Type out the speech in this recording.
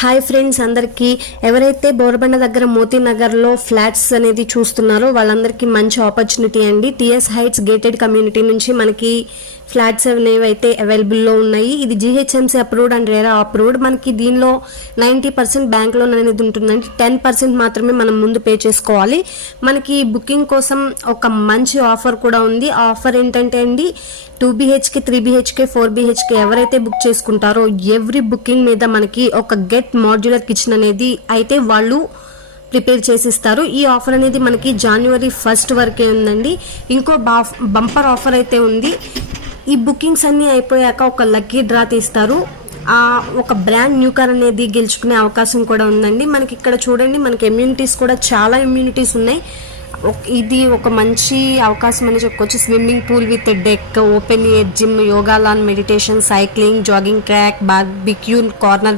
Hi friends, అందరికీ ఎవరైతే బోరబండ దగ్గర మోతీ నగర్లో ఫ్లాట్స్ అనేది చూస్తున్నారో వాళ్ళందరికీ మంచి ఆపర్చునిటీ అండి. టీఎస్ హైట్స్ గేటెడ్ కమ్యూనిటీ నుంచి మనకి ఫ్లాట్స్ అనేవి అయితే అవైలబుల్లో ఉన్నాయి. ఇది GHMC approved and RERA approved. మనకి దీనిలో 90% బ్యాంక్ లోన్ అనేది ఉంటుందండి. 10% మాత్రమే మనం ముందు పే చేసుకోవాలి. మనకి బుకింగ్ కోసం ఒక మంచి ఆఫర్ కూడా ఉంది. ఆ ఆఫర్ ఏంటంటే అండి, 2 BHK 3 BHK 4 BHK ఎవరైతే బుక్ చేసుకుంటారో ఎవ్రీ బుకింగ్ మీద మనకి ఒక గెట్ మాడ్యులర్ కిచెన్ అనేది అయితే వాళ్ళు ప్రిపేర్ చేసిస్తారు. ఈ ఆఫర్ అనేది మనకి January 1st వరకే ఉందండి. ఇంకో బంపర్ ఆఫర్ అయితే ఉంది. ఈ బుకింగ్స్ అన్నీ అయిపోయాక ఒక లక్కీ డ్రా తీస్తారు. ఒక బ్రాండ్ న్యూ కార్ అనేది గెలుచుకునే అవకాశం కూడా ఉందండి. మనకి ఇక్కడ చూడండి, మనకి ఇమ్యూనిటీస్ కూడా చాలా ఇమ్యూనిటీస్ ఉన్నాయి. ఇది ఒక మంచి అవకాశం అని చెప్పుకోవచ్చు. Swimming pool with deck, open air gym, yoga lawn, meditation, cycling, jogging track, barbecue corner